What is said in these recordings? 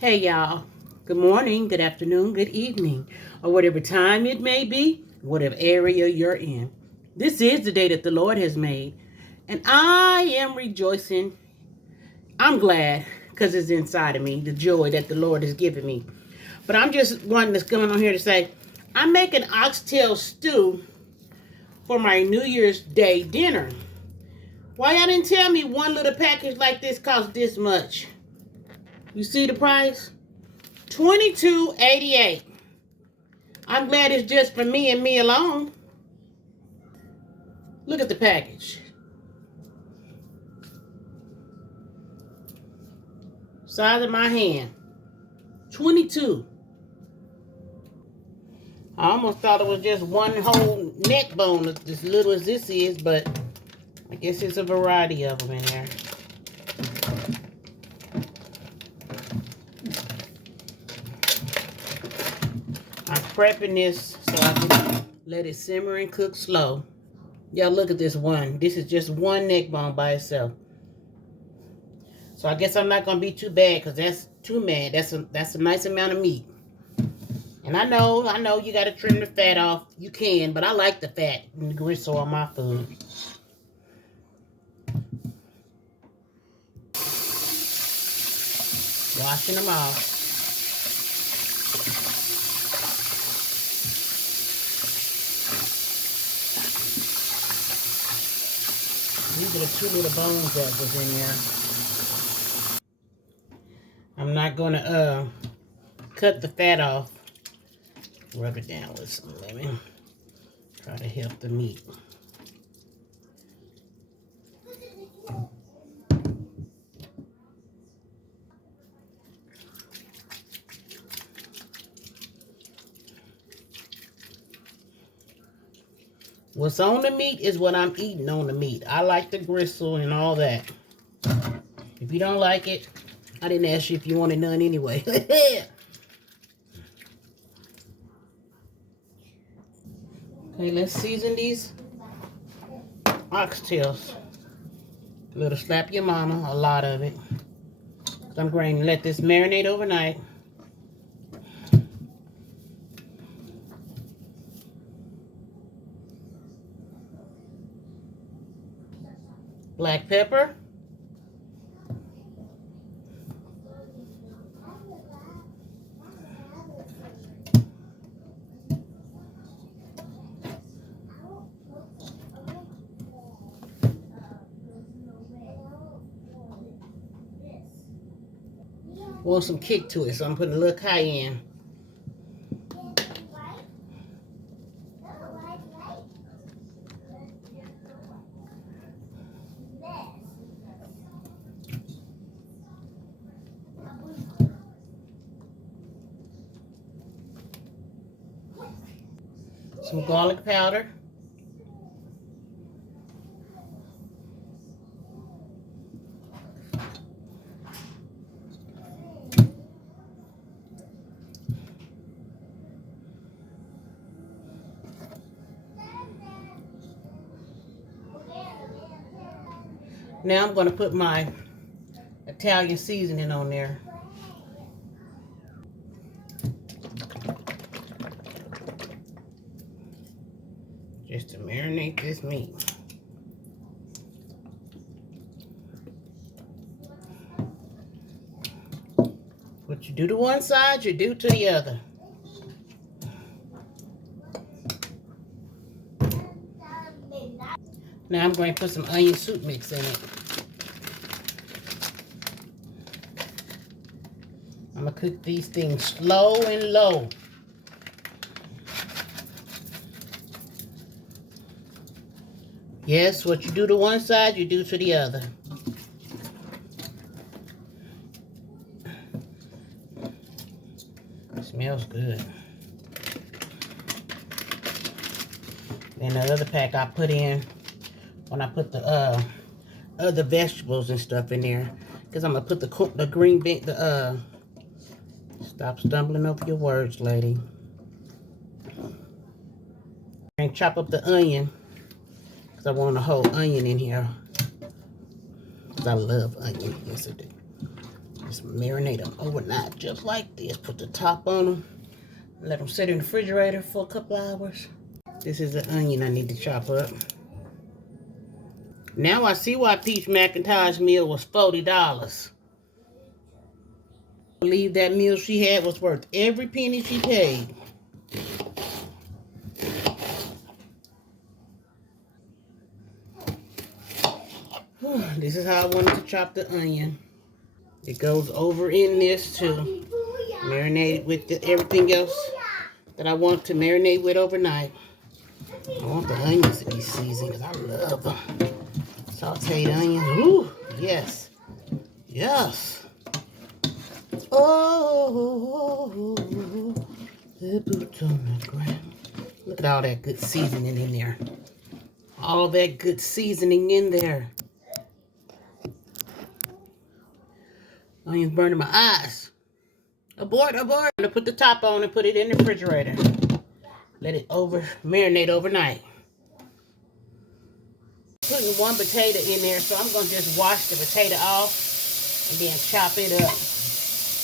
Hey y'all, good morning, good afternoon, good evening, or whatever time it may be, whatever area you're in. This is the day that the Lord has made, and I am rejoicing. I'm glad because it's inside of me, the joy that the Lord has given me. But I'm just one that's coming on here to say, I'm making oxtail stew for my New Year's Day dinner. Why y'all didn't tell me one little package like this costs this much? You see the price? $22.88. I'm glad it's just for me and me alone. Look at the package. Size of my hand. 22. I almost thought it was just one whole neck bone as little as this is, but I guess it's a variety of them in there. I'm prepping this so I can let it simmer and cook slow. Y'all look at this one. This is just one neck bone by itself. So I guess I'm not gonna be too bad because that's too mad. That's a nice amount of meat. And I know you gotta trim the fat off. You can, but I like the fat and the gristle on my food. Washing them off. These are the two little bones that was in there. I'm not gonna cut the fat off. Rub it down with some lemon. Try to help the meat. What's on the meat is what I'm eating on the meat. I like the gristle and all that. If you don't like it, I didn't ask you if you wanted none anyway. Okay, let's season these oxtails. A little slap your mama, a lot of it. I'm going to let this marinate overnight. Black pepper. Want some kick to it, so I'm putting a little cayenne. Some garlic powder. Now I'm going to put my Italian seasoning on there. Just to marinate this meat. What you do to one side, you do to the other. Now I'm going to put some onion soup mix in it. I'm going to cook these things slow and low. Yes, what you do to one side, you do to the other. It smells good. Then the other pack I put in when I put the other vegetables and stuff in there, because I'm gonna put the green bean. Stop stumbling over your words, lady. And chop up the onion, because I want a whole onion in here. Because I love onion. Yes, I do. Just marinate them overnight, just like this. Put the top on them. Let them sit in the refrigerator for a couple hours. This is the onion I need to chop up. Now I see why Peach McIntosh meal was $40. I believe that meal she had was worth every penny she paid. This is how I wanted to chop the onion. It goes over in this too. Marinate with everything else that I want to marinate with overnight. I want the onions to be seasoned because I love them. Sauteed onions. Ooh, yes. Yes. Oh, the boots on the ground. Look at all that good seasoning in there. All that good seasoning in there. Onions burning my eyes. Abort, abort. I'm going to put the top on and put it in the refrigerator. Let it marinate overnight. Putting one potato in there, so I'm going to just wash the potato off and then chop it up.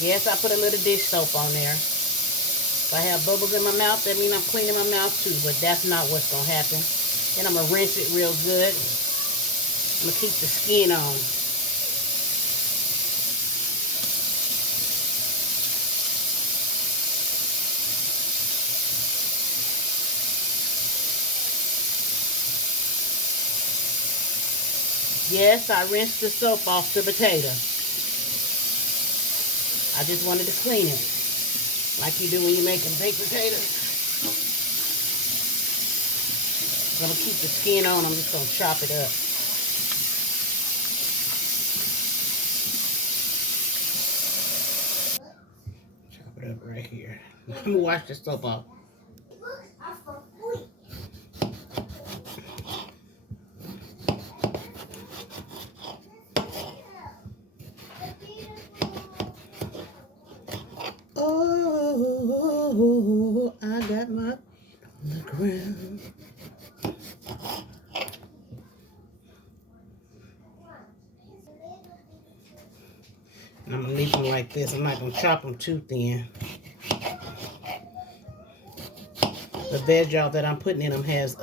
Yes, I put a little dish soap on there. If I have bubbles in my mouth, that means I'm cleaning my mouth too, but that's not what's going to happen. Then I'm going to rinse it real good. I'm going to keep the skin on. Yes, I rinsed the soap off the potato. I just wanted to clean it. Like you do when you're making baked potatoes. I'm going to keep the skin on. I'm just going to chop it up. Chop it up right here. Let me wash the soap off. Oh, I got my on the ground. And I'm gonna leave them like this. I'm not gonna chop them too thin. The veg that I'm putting in them has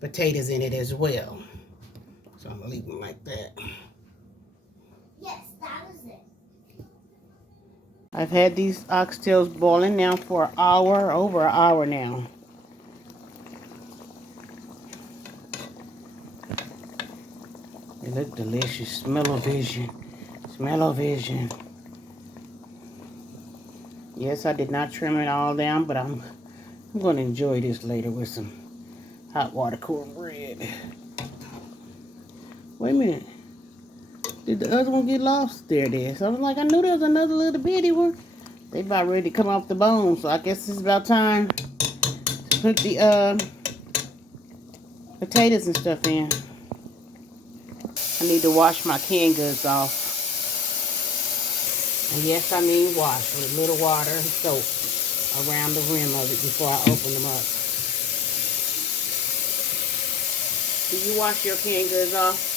potatoes in it as well. So I'm gonna leave them like that. Yes, that was it. I've had these oxtails boiling now for an hour, over an hour now. They look delicious. Smell-o-vision. Smell-o-vision. Yes, I did not trim it all down, but I'm going to enjoy this later with some hot water cornbread. Wait a minute. Did the other one get lost? There it is. I was like, I knew there was another little bitty one. They about ready to come off the bone, so I guess it's about time to put the potatoes and stuff in. I need to wash my canned goods off. And yes, I mean wash with a little water and soap around the rim of it before I open them up. Do you wash your canned goods off?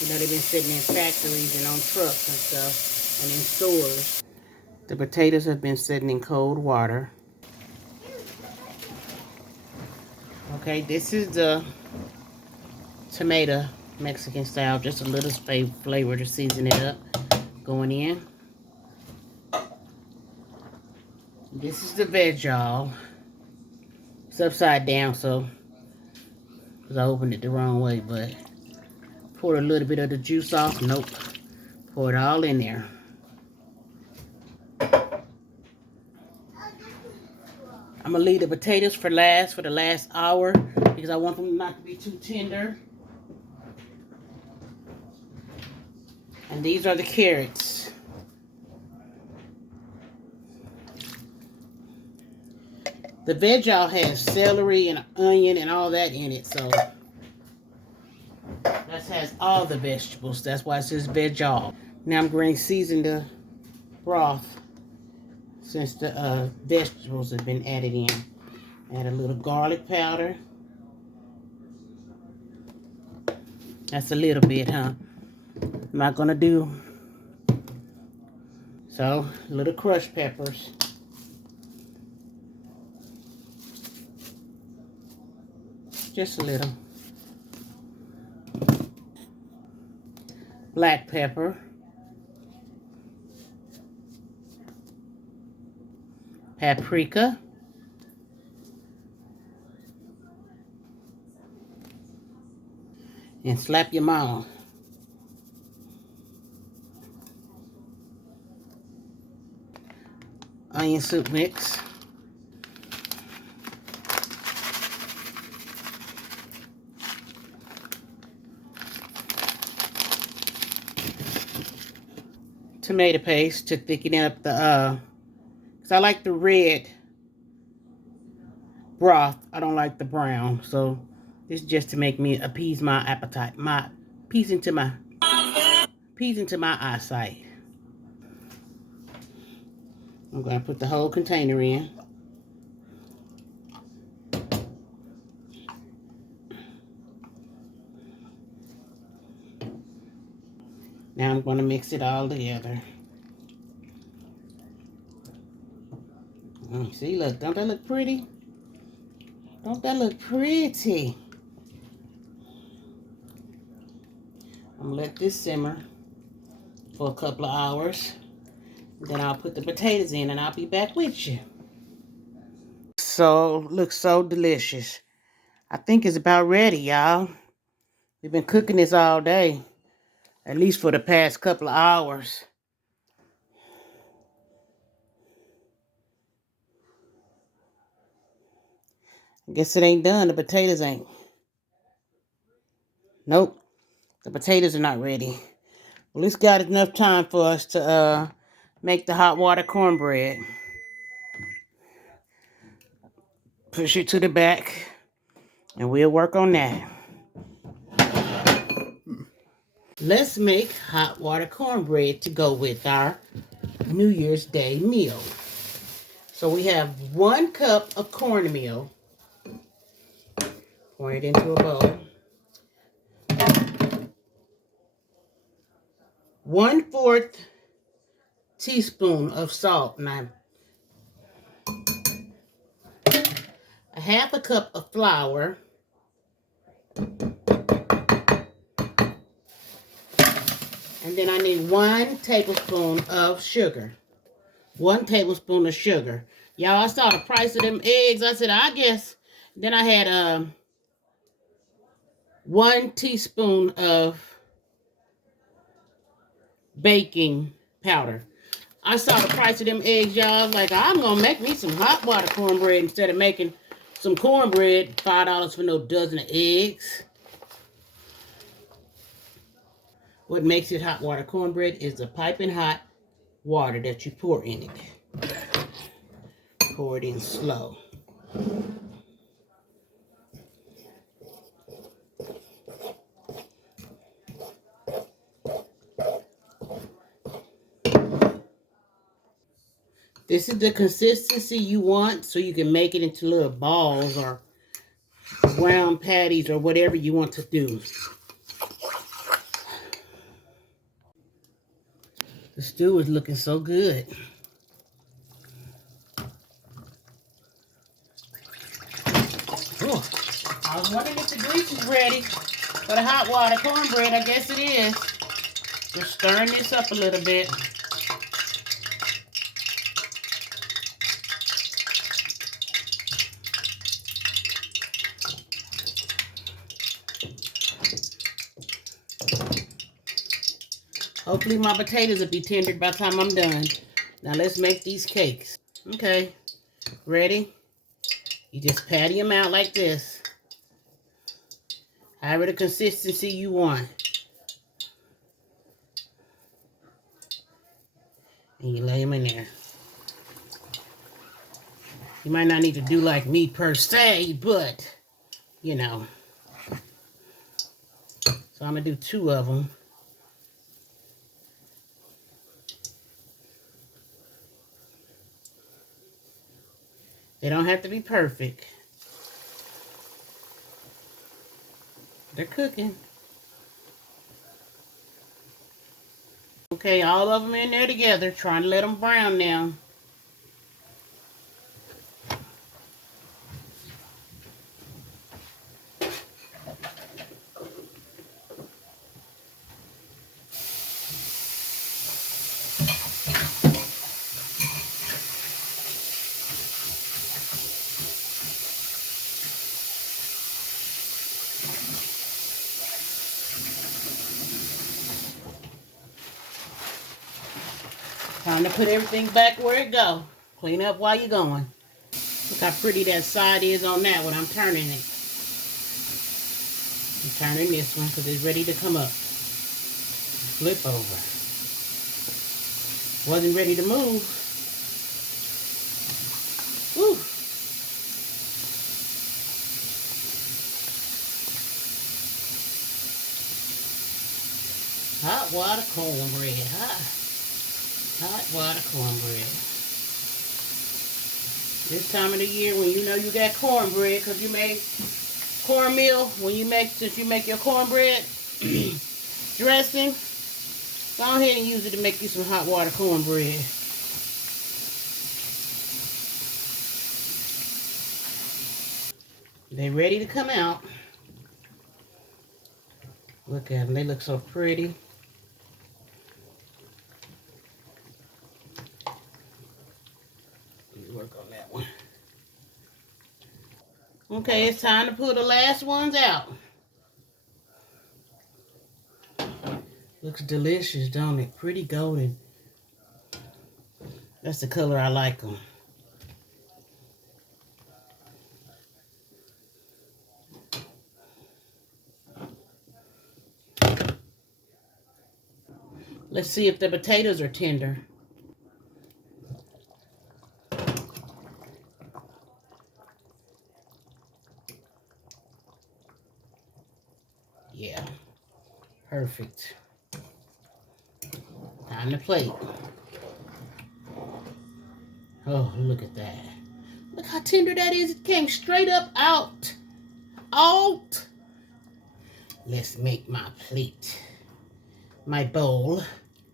You know, they've been sitting in factories and on trucks and stuff and in stores. The potatoes have been sitting in cold water. Okay, this is the tomato Mexican style, just a little flavor to season it up. Going in. This is the veg, y'all. It's upside down, so because I opened it the wrong way, but pour a little bit of the juice off. Nope. Pour it all in there. I'm going to leave the potatoes for the last hour because I want them not to be too tender. And these are the carrots. The veg has celery and onion and all that in it, so that has all the vegetables. That's why it says veg. Now I'm going to season the broth since the vegetables have been added in. Add a little garlic powder. That's a little bit, huh? I'm not going to do So, little crushed peppers. Just a little. Black pepper. Paprika. And slap your mama. Onion soup mix. Tomato paste to thicken up the, because I like the red broth. I don't like the brown. So this is just to make me appease my appetite. Peas into my eyesight. I'm going to put the whole container in. Now I'm going to mix it all together. See, look, don't that look pretty? Don't that look pretty? I'm going to let this simmer for a couple of hours. Then I'll put the potatoes in and I'll be back with you. So, looks so delicious. I think it's about ready, y'all. We've been cooking this all day, at least for the past couple of hours. I guess it ain't done. The potatoes ain't. Nope. The potatoes are not ready. Well, it's got enough time for us to make the hot water cornbread. Push it to the back, and we'll work on that. Let's make hot water cornbread to go with our New Year's Day meal. So we have 1 cup of cornmeal. Pour it into a bowl. 1/4 teaspoon of salt. Now, 1/2 cup of flour. And then I need 1 tablespoon of sugar. 1 tablespoon of sugar. Y'all, I saw the price of them eggs. I said, I guess. Then I had 1 teaspoon of baking powder. I saw the price of them eggs, y'all. I was like, I'm going to make me some hot water cornbread instead of making some cornbread. $5 for no dozen of eggs. What makes it hot water cornbread is the piping hot water that you pour in it. Pour it in slow. This is the consistency you want so you can make it into little balls or round patties or whatever you want to do. The stew is looking so good. Ooh, I was wondering if the grease is ready for the hot water cornbread. I guess it is. Just stirring this up a little bit. Hopefully my potatoes will be tendered by the time I'm done. Now let's make these cakes. Okay, ready? You just patty them out like this. However the consistency you want. And you lay them in there. You might not need to do like me per se, but, you know. So I'm going to do 2 of them. They don't have to be perfect. They're cooking. Okay, all of them in there together. Trying to let them brown now. Time to put everything back where it go. Clean up while you're going. Look how pretty that side is on that one. I'm turning it. I'm turning this one because it's ready to come up. Flip over. Wasn't ready to move. Woo. Hot water cornbread. Hot water cornbread. This time of the year when you know you got cornbread because you made cornmeal, since you make your cornbread dressing, go ahead and use it to make you some hot water cornbread. They ready to come out. Look at them. They look so pretty. Let me work on that one. Okay, it's time to pull the last ones out. Looks delicious, don't it? Pretty golden. That's the color I like them. Let's see if the potatoes are tender. Yeah, perfect. On the plate. Oh, look at that. Look how tender that is. It came straight up out. Out. Let's make my plate. My bowl.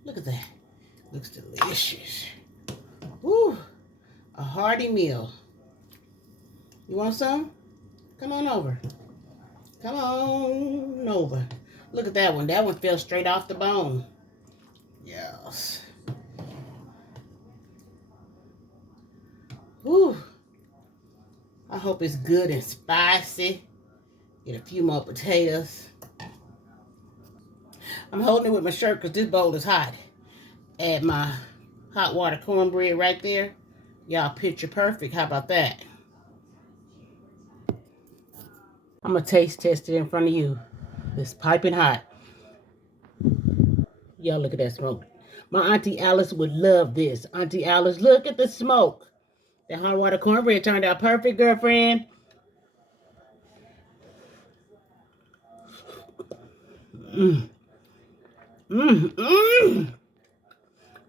Look at that. Looks delicious. Woo. A hearty meal. You want some? Come on over. Come on over. Look at that one. That one fell straight off the bone. Yes. Woo. I hope it's good and spicy. Get a few more potatoes. I'm holding it with my shirt because this bowl is hot. Add my hot water cornbread right there. Y'all picture perfect. How about that? I'm going to taste test it in front of you. It's piping hot. Y'all look at that smoke. My Auntie Alice would love this. Auntie Alice, look at the smoke. That hot water cornbread turned out perfect, girlfriend. Mmm. Mmm. Mmm.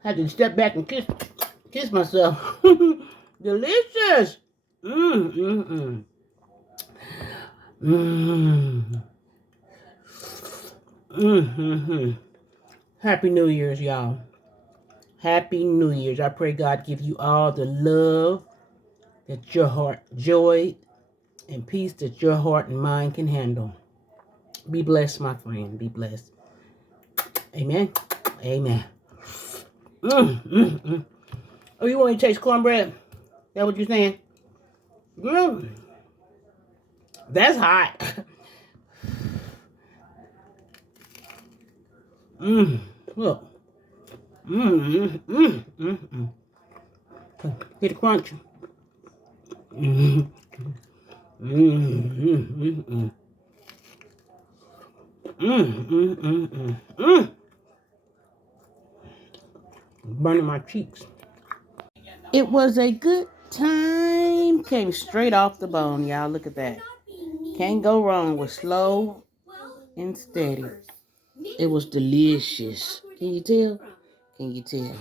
Had to step back and kiss myself. Delicious. Mmm. Mmm. Mmm. Mmm. Mmm. Happy New Year's, y'all. Happy New Year's. I pray God give you all the love that your heart, joy, and peace that your heart and mind can handle. Be blessed, my friend. Be blessed. Amen. Amen. Oh, you want to taste cornbread? That what you're saying? Girl, that's hot. Look. Get a crunch. Burning my cheeks. It was a good time. Came straight off the bone, y'all. Look at that. Can't go wrong with slow and steady. It was delicious. Can you tell? Can you tell?